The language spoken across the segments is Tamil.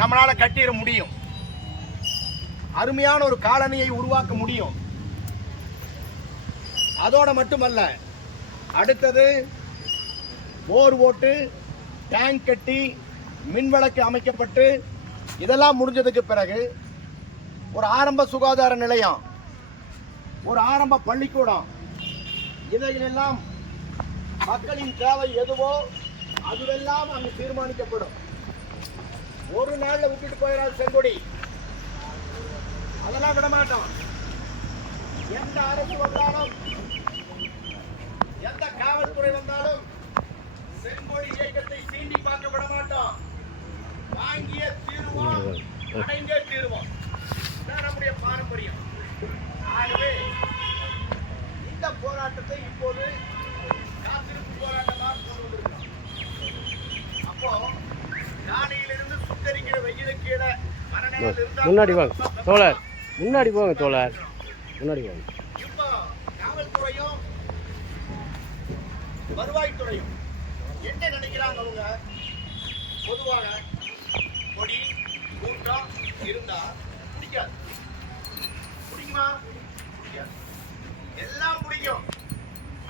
நம்மளால கட்டிட முடியும். அருமையான ஒரு காலனியை உருவாக்க முடியும். அதோட மட்டுமல்ல, அடுத்தது போர் ஓட்டு, டேங்க் கட்டி, மின்விளக்கு அமைக்கப்பட்டு இதெல்லாம் முடிஞ்சதுக்கு பிறகு ஒரு ஆரம்ப சுகாதார நிலையம், ஒரு ஆரம்ப பள்ளிக்கூடம், இவைகளெல்லாம் மக்களின் தேவை எதுவோ அதுவெல்லாம் அங்கு தீர்மானிக்கப்படும். ஒரு நாள்ல விட்டுட்டு போயிடாது செங்கொடி, அதெல்லாம் விட மாட்டோம். எந்த அரசு வந்தாலும், எந்த காவல்துறை வந்தாலும் செங்கொடி இயக்கத்தை சீண்டி பார்க்க விட மாட்டோம். வாங்கிய தீர்வோம், அடைந்தே தீர்வோம். நம்முடைய பாரம்பரியம். ஆகவே இந்த போராட்டத்தை இப்போது காத்திருப்பு போராட்டமாக கொண்டு வந்திருக்கிறோம். அப்போ காலையிலிருந்து சுட்டரிக்கிற வெயிலுக்கு கீழே முன்னாடி வாங்க தோழர், முன்னாடி போங்க தோழர், முன்னாடி வாங்க. இப்போ காவல்துறையும் வருவாய்த்துறையும் என்ன நினைக்கிறாங்க? அவங்க பொதுவாக கொடி கூட்டம் இருந்தா பிடிக்காது. பிடிக்குமா? பிடிக்காது. எல்லாம் பிடிக்கும்,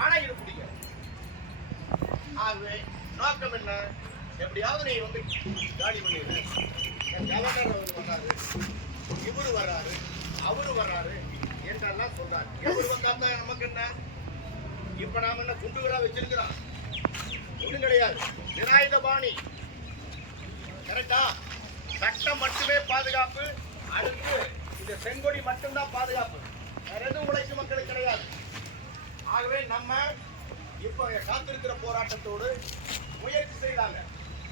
ஆனா இது பிடிக்காது. ஆகவே நோக்கம் என்ன? எப்படியாவது நீ வந்து காலி பண்ணிடு. கவர்னர் வர்றாரு, இவரு வர்றாரு, அவரு வர்றாரு என்றெல்லாம் சொல்றாரு. எவரு வந்தா நமக்கு என்ன? இப்ப நாம என்ன குண்டுகளா வச்சிருக்கிறோம்? ஒண்ணும் கிடையாது. நிராயுத பாணி. கரெக்டா? சட்டம் மட்டுமே பாதுகாப்பு, அடுத்து இந்த செங்கொடி மட்டும்தான் பாதுகாப்பு. வேற எதுவும் உழைக்கும் மக்களுக்கு கிடையாது. ஆகவே நம்ம இப்ப காத்திருக்கிற போராட்டத்தோடு முயற்சி செய்தாங்க.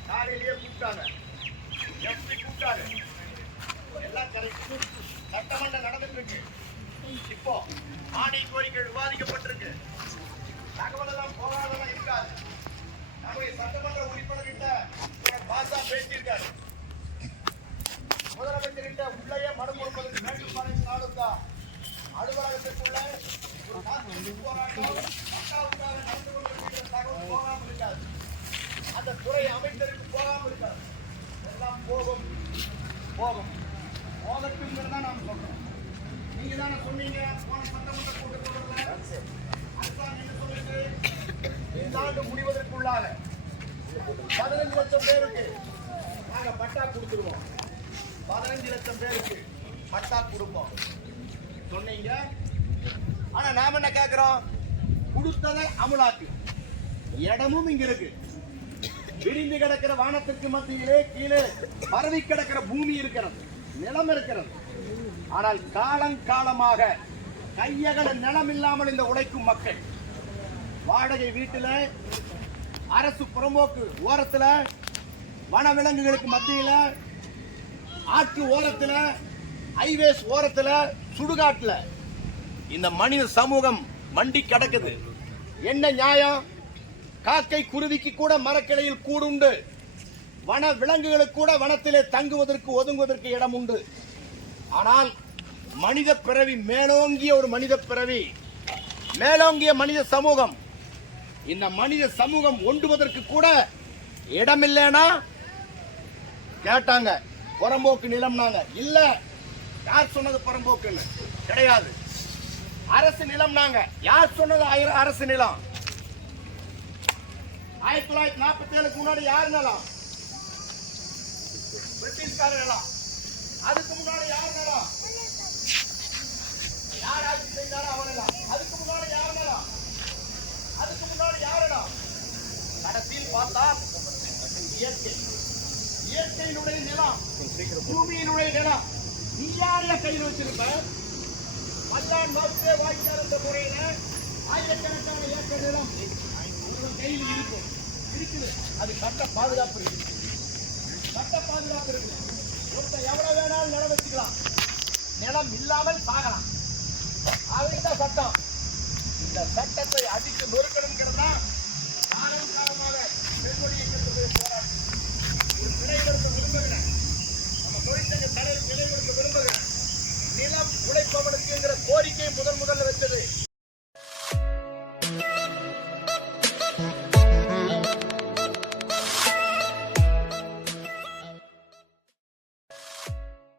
காலையிலேயே கூப்பிட்டாங்க, எம்பி கூப்பிட்டாங்க, எல்லாம் கரெக்ட். சட்டமன்றம் நடந்துட்டு இருக்கு. இப்போ ஆணை கோரிக்கை விவாதிக்கப்பட்டிருக்கு. தகவல் எல்லாம் போராடலாம் இருக்காது. நம்முடைய சட்டமன்ற உறுப்பினர்கிட்ட பாசா பேசியிருக்காரு. முதலமைச்சர்கிட்ட உள்ளேயே மனு கொடுப்பதற்கு மேட்டுப்பாளைய தாலுகா அலுவலகத்திற்குள்ள ஒரு போராட்டம் பட்டாவுக்காக நடந்து கொண்டிருக்கிற தகவல் போகாமல் இருக்காது. அந்த துறை அமைச்சருக்கு போகாமல் இருக்காது. எல்லாம் போகும் போகும் போகட்டும் தான் நாம் சொல்றோம். நீங்க தானே சொன்னீங்க போன சட்டமன்ற கூட்டத்தொடர்ல அரசாங்கம் என்ன சொல்லுது? இந்த ஆண்டு முடிவதற்குள்ளாக 15 லட்சம் பேருக்கு நாங்க பட்டா கொடுத்துருவோம். 15 லட்சம் பேருக்கு பட்டா கொடுப்போம் சொன்னீங்க. ஆனா நாம என்ன கேட்கிறோம்? கொடுத்ததை அமலாக்கு. இடமும் இங்க இருக்கு. விரிந்து கிடக்கிற வானத்திற்கு மத்தியிலே கீழே பரவி கிடக்கிற பூமி இருக்கிறது, நிலம் இருக்கிறது. ஆனால் காலங்காலமாக கையகல நிலம் இல்லாமல் இந்த உழைக்கும் மக்கள் வாடகை வீட்டுல, அரசு புறம்போக்கு ஓரத்துல, வனவிலங்குகளுக்கு மத்தியில, ஆற்று ஓரத்துல, ஹைவேஸ் ஓரத்துல, சுடுகாட்டுல இந்த மனித சமூகம் மண்டி கிடக்குது. என்ன நியாயம்? காக்கை குருவிக்கு கூட மரக்கிளையில் கூடுண்டு. வன விலங்குகளுக்கு கூட வனத்திலே தங்குவதற்கு ஒதுங்குவதற்கு இடம் உண்டு. ஆனால் மனித பிறவி, மேலோங்கிய ஒரு மனித பிறவி, மேலோங்கிய மனித சமூகம், இந்த மனித சமூகம் ஒண்டுவதற்கு கூட இடமில்லைனா கேட்டாங்க. புறம்போக்கு நிலம்னாங்க. இல்ல, யார் சொன்னது புறம்போக்குன்னு? கிடையாது, அரசு நிலம்னாங்க. யார் சொன்னது அரசு நிலம்? 1947க்கு முன்னாடி யார் நிலம்? பிரிட்டிஷ்கார நிலம். அதுக்கு முன்னாடி யார் நிலம்? யார் ஆட்சி செய்தாரோ அவன் நிலம். அதுக்கு முன்னாடி யார் நிலம்? அதுக்கு முன்னாடி யார் இடம்? கடைசியில் பார்த்தா இயற்கை, இயற்கையினுடைய நிலம், பூமியினுடைய நிலம். நீ யாரைய கையில் வச்சிருப்ப? பல்லாண்டு நோக்கே வாய்க்கால் என்ற முறையில ஆயிரக்கணக்கான ஏக்கர் நிலம் கையில் இருக்குது. அது சட்ட பாதுகாப்பு இருக்கு. சட்ட பாதுகாப்பு இருக்கு. ஒருத்தர் எவ்வளவு வேணாலும் நிலம் வச்சுக்கலாம், நிலம் இல்லாமல் சாகலாம். அதுதான் சட்டம். இந்த சட்டத்தை அடித்து நொறுக்கணுங்கிறதா காலம் காலமாக பெண்மொழி இயக்கத்துடைய போராட்டம். விளைவெடுக்க விரும்புகிறேன், நம்ம தொழிற்சங்க தலைவர் விளைவெடுக்க விரும்புகிறேன். நிலம் உழைப்பவனுக்குங்கிற கோரிக்கை முதல் முதல்ல